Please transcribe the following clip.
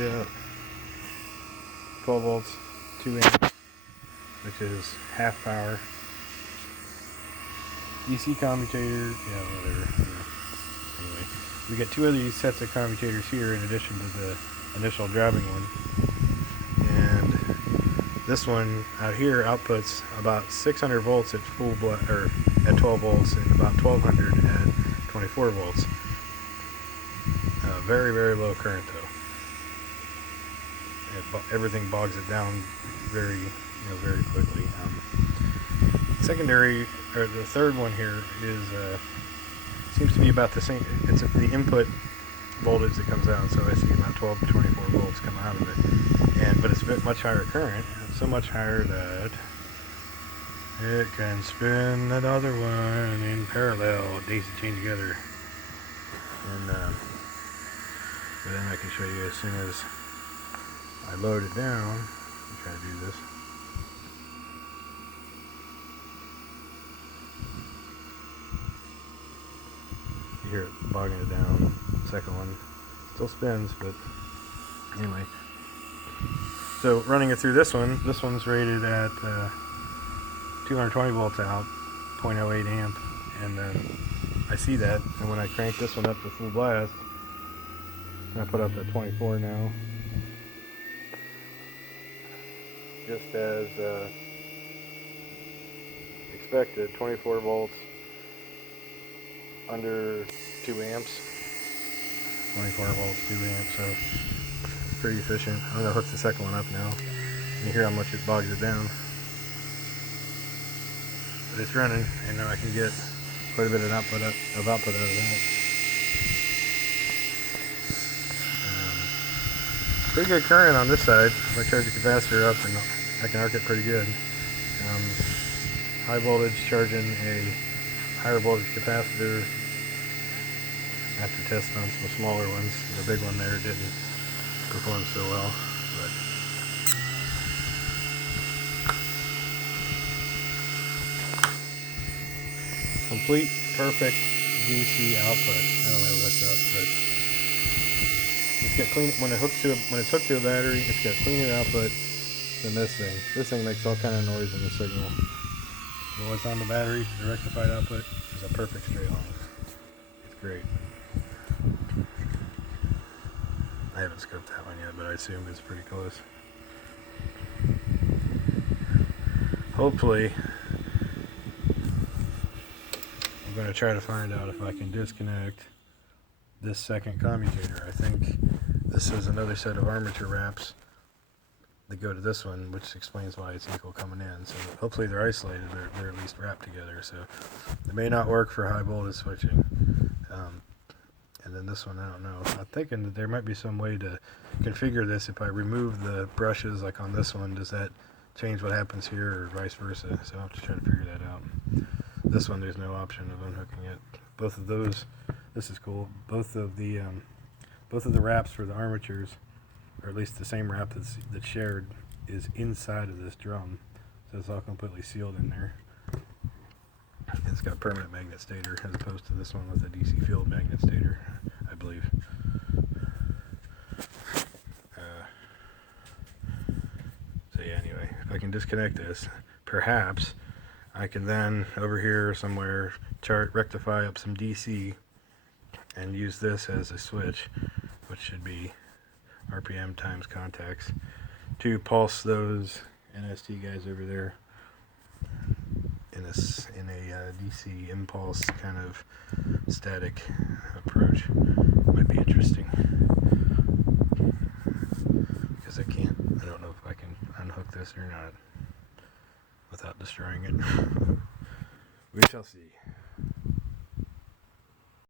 it up. 12 volts, 2 amps, which is half power. DC commutator, yeah, whatever. Anyway, we get 2 of these sets of commutators here in addition to the initial driving one. And this one out here outputs about 600 volts at full or at 12 volts and about 1200 at 24 volts. Very, very low current though. Everything bogs it down very, very quickly. Secondary, or the third one here is seems to be about the same. It's the input voltage that comes out, so I see about 12 to 24 volts come out of it, but it's a much higher current, so much higher that it can spin that other one in parallel, daisy chain together. And but then I can show you as soon as I load it down. I'm trying to do this. You hear it bogging it down. Second one still spins, but anyway. So running it through this one's rated at 220 volts out, 0.08 amp, and then I see that, and when I crank this one up to full blast, I put up at 24 now, just as expected, 24 volts, under 2 amps, 24 volts, 2 amps, so pretty efficient. I'm going to hook the second one up now. You hear how much it bogs it down. But it's running, and now I can get quite a bit of output out of that. Pretty good current on this side. If I charge the capacitor up, and I can arc it pretty good. High voltage charging a higher voltage capacitor. I have to test on some smaller ones. The big one there didn't perform so well, but complete perfect DC output. I don't have it hooked up, but it's got clean. When it's hooked to a battery, it's got cleaner output than this thing. This thing makes all kind of noise in the signal. But what's on the battery, the rectified output, is a perfect straight line. It's great. I haven't scoped that one yet, but I assume it's pretty close. Hopefully, I'm going to try to find out if I can disconnect this second commutator. I think this is another set of armature wraps that go to this one, which explains why it's equal coming in. So hopefully they're isolated, or they're at least wrapped together. So it may not work for high voltage switching. And then this one, I don't know. I'm thinking that there might be some way to configure this. If I remove the brushes, like on this one, does that change what happens here, or vice versa? So I'll have to try to figure that out. This one, there's no option of unhooking it. Both of those, this is cool. Both of the wraps for the armatures, or at least the same wrap that's shared, is inside of this drum. So it's all completely sealed in there. It's got a permanent magnet stator as opposed to this one with a DC field magnet stator, I believe. So yeah, anyway, if I can disconnect this, perhaps I can then, over here somewhere, rectify up some DC and use this as a switch, which should be RPM times contacts, to pulse those NST guys over there in a DC impulse kind of static approach. Might be interesting, because I don't know if I can unhook this or not without destroying it. We shall see.